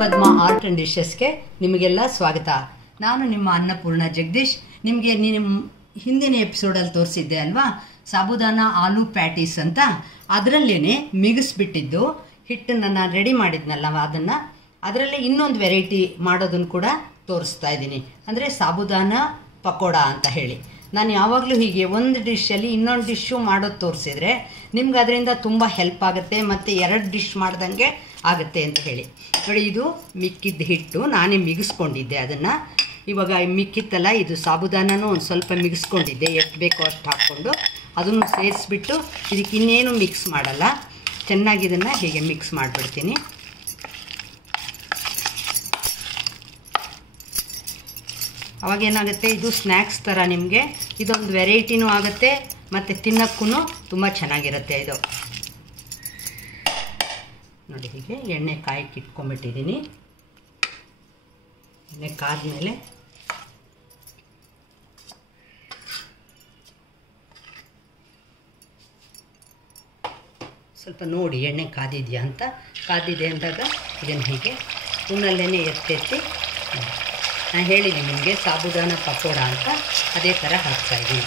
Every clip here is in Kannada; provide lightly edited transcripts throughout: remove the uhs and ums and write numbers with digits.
ಪದ್ಮ ಆರ್ಟ್ ಅಂಡ್ ಡಿಶಸ್ಗೆ ನಿಮಗೆಲ್ಲ ಸ್ವಾಗತ. ನಾನು ನಿಮ್ಮ ಅನ್ನಪೂರ್ಣ ಜಗದೀಶ್. ನಿಮಗೆ ಹಿಂದಿನ ಎಪಿಸೋಡಲ್ಲಿ ತೋರಿಸಿದ್ದೆ ಅಲ್ವಾ, ಸಾಬುದಾನ ಆಲೂ ಪ್ಯಾಟೀಸ್ ಅಂತ. ಅದರಲ್ಲೇ ಮಿಗಿಸ್ಬಿಟ್ಟಿದ್ದು ಹಿಟ್ಟನ್ನು ನಾನು ರೆಡಿ ಮಾಡಿದ್ನಲ್ಲ, ಅದರಲ್ಲಿ ಇನ್ನೊಂದು ವೆರೈಟಿ ಮಾಡೋದನ್ನು ಕೂಡ ತೋರಿಸ್ತಾ ಇದ್ದೀನಿ. ಅಂದರೆ ಸಾಬುದಾನ ಪಕೋಡ ಅಂತ ಹೇಳಿ. ನಾನು ಯಾವಾಗಲೂ ಹೀಗೆ ಒಂದು ಡಿಶಲ್ಲಿ ಇನ್ನೊಂದು ಡಿಶ್ಶು ಮಾಡೋದು ತೋರಿಸಿದ್ರೆ ನಿಮ್ಗೆ ಅದರಿಂದ ತುಂಬ ಹೆಲ್ಪ್ ಆಗುತ್ತೆ ಮತ್ತು 2 ಡಿಶ್ ಮಾಡ್ದಂಗೆ ಆಗುತ್ತೆ ಅಂತ ಹೇಳಿ. ನೋಡಿ, ಇದು ಮಿಕ್ಕಿದ್ದ ಹಿಟ್ಟು ನಾನೇ ಮಿಗಿಸ್ಕೊಂಡಿದ್ದೆ. ಅದನ್ನು ಇವಾಗ ಮಿಕ್ಕಿತ್ತಲ್ಲ, ಇದು ಸಾಬುದಾನನೂ ಒಂದು ಸ್ವಲ್ಪ ಮಿಗಿಸ್ಕೊಂಡಿದ್ದೆ, ಎಷ್ಟು ಬೇಕೋ ಅಷ್ಟು ಹಾಕ್ಕೊಂಡು ಅದನ್ನು ಸೇರಿಸ್ಬಿಟ್ಟು ಇದಕ್ಕೆ ಇನ್ನೇನು ಮಿಕ್ಸ್ ಮಾಡಲ್ಲ, ಚೆನ್ನಾಗಿ ಇದನ್ನು ಹೀಗೆ ಮಿಕ್ಸ್ ಮಾಡಿಬಿಡ್ತೀನಿ. ಅವಾಗೇನಾಗುತ್ತೆ, ಇದು ಸ್ನ್ಯಾಕ್ಸ್ ಥರ ನಿಮಗೆ ಇದೊಂದು ವೆರೈಟಿನೂ ಆಗುತ್ತೆ ಮತ್ತು ತಿನ್ನೋಕ್ಕೂ ತುಂಬ ಚೆನ್ನಾಗಿರುತ್ತೆ. ಇದು ನೋಡಿ, ಹೀಗೆ ಎಣ್ಣೆ ಕಾಯಕ್ಕೆ ಇಟ್ಕೊಂಡ್ಬಿಟ್ಟಿದ್ದೀನಿ. ಎಣ್ಣೆ ಕಾದ್ಮೇಲೆ ಸ್ವಲ್ಪ ನೋಡಿ ಎಣ್ಣೆ ಕಾದಿದೆಯಾ ಅಂತ. ಕಾದಿದೆ ಅಂದಾಗ ಇದನ್ನು ಹೀಗೆ ಸ್ಪೂನಲ್ಲೇ ಎತ್ತೆತ್ತಿ, ನಾನು ಹೇಳಿದ್ದೀನಿ ನಿಮಗೆ ಸಾಬುದಾನ ಪಕೋಡ ಅಂತ, ಅದೇ ಥರ ಹಾಕ್ತಾಯಿದ್ದೀನಿ.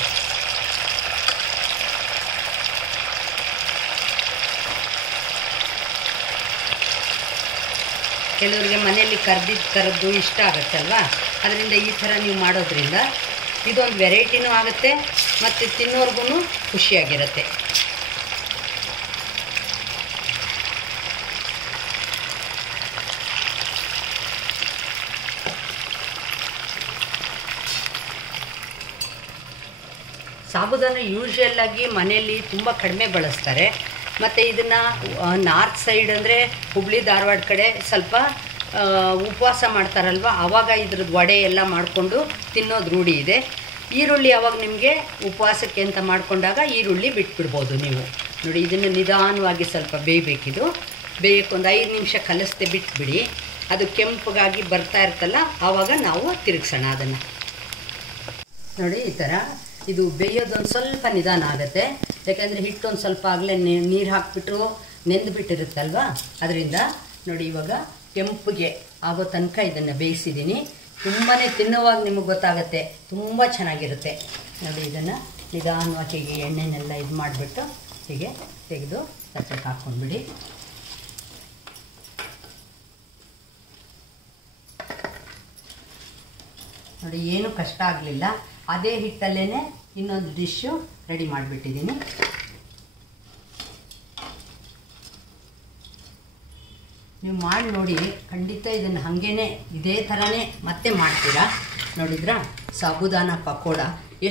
ಕೆಲವರಿಗೆ ಮನೆಯಲ್ಲಿ ಕರೆದು ಇಷ್ಟ ಆಗುತ್ತಲ್ವ, ಅದರಿಂದ ಈ ಥರ ನೀವು ಮಾಡೋದ್ರಿಂದ ಇದೊಂದು ವೆರೈಟಿನೂ ಆಗುತ್ತೆ ಮತ್ತು ತಿನ್ನೋರ್ಗೂ ಖುಷಿಯಾಗಿರುತ್ತೆ. ಸಾಬುದಾನ ಯೂಶ್ವಲ್ಲಾಗಿ ಮನೆಯಲ್ಲಿ ತುಂಬ ಕಡಿಮೆ ಬಳಸ್ತಾರೆ. ಮತ್ತು ಇದನ್ನು ನಾರ್ತ್ ಸೈಡ್ ಅಂದರೆ ಹುಬ್ಳಿ ಧಾರವಾಡ ಕಡೆ ಸ್ವಲ್ಪ ಉಪವಾಸ ಮಾಡ್ತಾರಲ್ವ, ಆವಾಗ ಇದ್ರದ್ದು ವಡೆ ಎಲ್ಲ ಮಾಡಿಕೊಂಡು ತಿನ್ನೋದು ರೂಢಿ ಇದೆ. ಈರುಳ್ಳಿ ಆವಾಗ ನಿಮಗೆ ಉಪವಾಸಕ್ಕೆ ಅಂತ ಮಾಡಿಕೊಂಡಾಗ ಈರುಳ್ಳಿ ಬಿಟ್ಬಿಡ್ಬೋದು ನೀವು. ನೋಡಿ, ಇದನ್ನು ನಿಧಾನವಾಗಿ ಸ್ವಲ್ಪ ಬೇಯಬೇಕಿದು. ಬೇಯಕ್ಕೆ ಒಂದು 5 ನಿಮಿಷ ಕಲಿಸ್ದೆ ಬಿಟ್ಬಿಡಿ. ಅದು ಕೆಂಪಗಾಗಿ ಬರ್ತಾ ಇರ್ತಲ್ಲ, ಆವಾಗ ನಾವು ತಿರುಗಿಸೋಣ ಅದನ್ನು. ನೋಡಿ, ಈ ಥರ ಇದು ಬೇಯೋದೊಂದು ಸ್ವಲ್ಪ ನಿಧಾನ ಆಗುತ್ತೆ, ಯಾಕೆಂದರೆ ಹಿಟ್ಟೊಂದು ಸ್ವಲ್ಪ ಆಗಲೇ ನೀರು ಹಾಕಿಬಿಟ್ರು ನೆಂದುಬಿಟ್ಟಿರುತ್ತಲ್ವ, ಅದರಿಂದ. ನೋಡಿ, ಇವಾಗ ಕೆಂಪಿಗೆ ಆಗೋ ತನಕ ಇದನ್ನು ಬೇಯಿಸಿದ್ದೀನಿ. ತುಂಬಾ ತಿನ್ನುವಾಗ ನಿಮಗೆ ಗೊತ್ತಾಗುತ್ತೆ, ತುಂಬ ಚೆನ್ನಾಗಿರುತ್ತೆ. ನೋಡಿ, ಇದನ್ನು ನಿಧಾನವಾಗಿ ಹೀಗೆ ಎಣ್ಣೆನೆಲ್ಲ ಇದು ಮಾಡಿಬಿಟ್ಟು ಹೀಗೆ ತೆಗೆದು ತಟ್ಟೆಗೆ ಹಾಕ್ಕೊಂಡ್ಬಿಡಿ. ನೋಡಿ, ಏನು ಕಷ್ಟ ಆಗಲಿಲ್ಲ. ಅದೇ ಹಿಟ್ಟಲ್ಲೇ ಇನ್ನೊಂದು ಡಿಶ್ಶು ರೆಡಿ ಮಾಡಿಬಿಟ್ಟಿದ್ದೀನಿ. ನೀವು ಮಾಡಿ ನೋಡಿ, ಖಂಡಿತ ಇದನ್ನು ಹಾಗೇ ಇದೇ ಥರನೇ ಮತ್ತೆ ಮಾಡ್ತೀರಾ. ನೋಡಿದ್ರಾ, ಸಾಬುದಾನ ಪಕೋಡ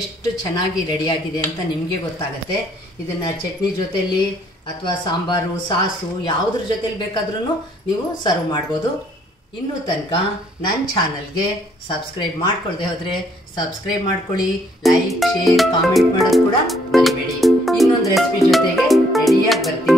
ಎಷ್ಟು ಚೆನ್ನಾಗಿ ರೆಡಿಯಾಗಿದೆ ಅಂತ ನಿಮಗೆ ಗೊತ್ತಾಗುತ್ತೆ. ಇದನ್ನು ಚಟ್ನಿ ಜೊತೆಯಲ್ಲಿ ಅಥವಾ ಸಾಂಬಾರು, ಸಾಸು ಯಾವುದ್ರ ಜೊತೆಲಿ ಬೇಕಾದ್ರೂ ನೀವು ಸರ್ವ್ ಮಾಡ್ಬೋದು. ಇನ್ನೂ ತನಕ ನನ್ನ ಚಾನಲ್ಗೆ ಸಬ್ಸ್ಕ್ರೈಬ್ ಮಾಡ್ಕೊಳ್ದೆ ಹೋದರೆ ಸಬ್ಸ್ಕ್ರೈಬ್ ಮಾಡ್ಕೊಳ್ಳಿ. ಲೈಕ್, ಶೇರ್, ಕಾಮೆಂಟ್ ಮಾಡೋದು ಕೂಡ ಮರಿಬೇಡಿ. ಇನ್ನೊಂದು ರೆಸಿಪಿ ಜೊತೆಗೆ ರೆಡಿಯಾಗಿ ಬರ್ತೀನಿ.